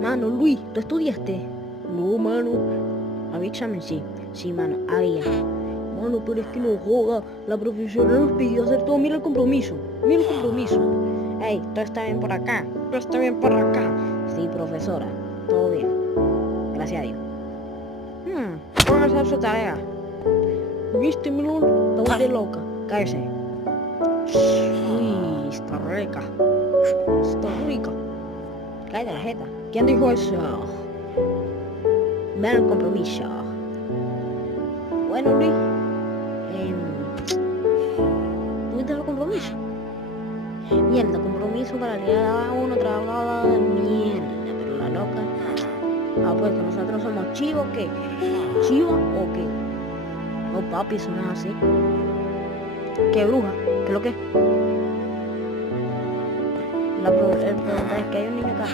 Mano, Luis, ¿tú estudiaste? No, mano. ¿Había examen? Sí. Sí, mano, había. Mano, pero es que no joda. La profesora nos pidió hacer todo. Mira el compromiso. Mira el compromiso. Ey, todo está bien por acá. Todo está bien por acá. Sí, profesora. Todo bien. Gracias a Dios. Pónganse a hacer su tarea. ¿Viste, Milón? Está usted loca. Cállese. Uy, está rica. Está rica. Cállate la jeta. ¿Quién dijo eso? Ven el compromiso. Bueno, Luis. ¿Tú viste el compromiso? Mierda, compromiso para leer a uno trabajaba de mierda, pero la loca. Ah, pues que nosotros somos chivos, ¿qué? ¿Chivos o qué? No, papi, eso no es así. ¿Qué bruja? ¿Qué es lo que? El problema es que hay un niño acá.